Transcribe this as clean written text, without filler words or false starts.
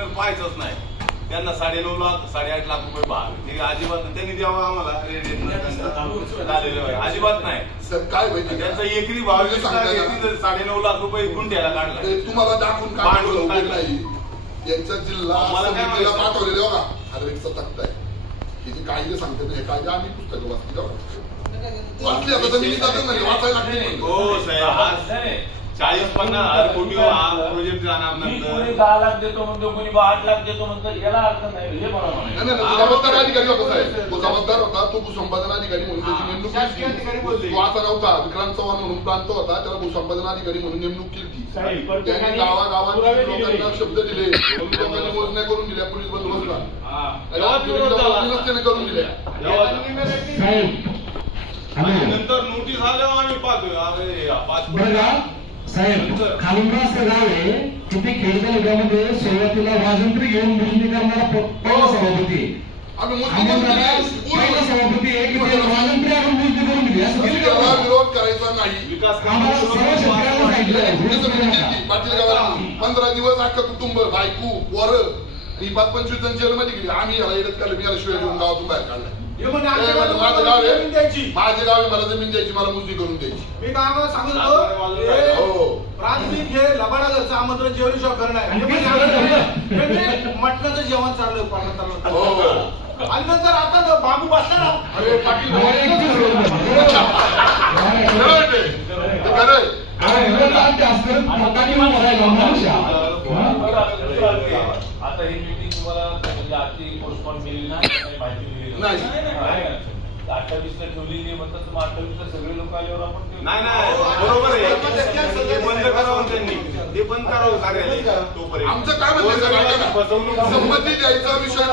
Trainer पाहायचंच नाही. त्यांना 9.5 लाख 8.5 लाख रुपये भाग ते अजिबात त्यांनी द्यावा आम्हाला झालेलं आहे अजिबात नाही. सर काय माहिती त्यांचा एकरी भाव 9.5 लाख रुपये गुंठ्याला काढला. तुम्हाला दाखवून काढलं नाही. यांचा जिल्हा समितीला पाठवलेले बघा हरवेचा तक्ता आहे. हे जे कायदे सांगतात हे कायदे आम्ही पुस्तकं वाचली आता जमिनी जातात नाही वाचायला लागते. हो साहेब 40-50 कोटी प्रोजेक्ट जाणार नंतर 10 लाख देतो म्हणतो कोणी 8 लाख देतो म्हणतो याला अर्थ नाही. हे जबाबदार अधिकारी होता साहेब. तो जबाबदार होता तो भूसंपादन अधिकारी म्हणून त्याची नेमणूक केली. तो असा नव्हता विक्रांत चव्हाण म्हणून प्रांत होता त्याला भूसंपादन अधिकारी म्हणून नेमणूक केली. त्यांनी गावागावात लोकांना शब्द दिले लोकांनी मोजण्या करून दिल्या पोलीस बंदोबस्ताला करून दिल्या. नंतर नोटीस आल्यावर आम्ही पाहतो साहेब खालुंबा असं गाव आहे तिथे खेड तालुक्यामध्ये सुरुवातीला वाजंत्री घेऊन मोजणी करणारा पहिला सभापती पहिला सभापती आहे की वाजंत्री आपण मोजणी करून दिली असं विरोध करायचा नाही. आम्हाला सर्व शेतकऱ्यांना सांगितलं 15 दिवस अख्खं कुटुंब बायको पोर ही 25 जण जेलमध्ये गेली. आम्ही याला येत काढलं मी याला शिवाय देऊन गावातून बाहेर काढलाय. माझे गाव आहे मला जमीन द्यायची मला मोजणी करून द्यायची. मी काय सांगत होतो प्राथमिक हे लबाडाचं आमंत्रण जेवणाशिवाय करणार मटणाचं जेवण चालू आणि नंतर आता बाबू बसला अरे पाटील आता ही मीटिंग तुम्हाला म्हणजे आजची पोस्टपोन केली ना माहिती दिली नाही. 28ला ठेवली म्हणतात मग 28ला सगळे लोक आल्यावर आपण नाही बरोबर आहे. ते बंद करावं त्यांनी ते बंद करावं कार्यालय तोपर्यंत आमचं काय म्हणणं संमती द्यायचा विषय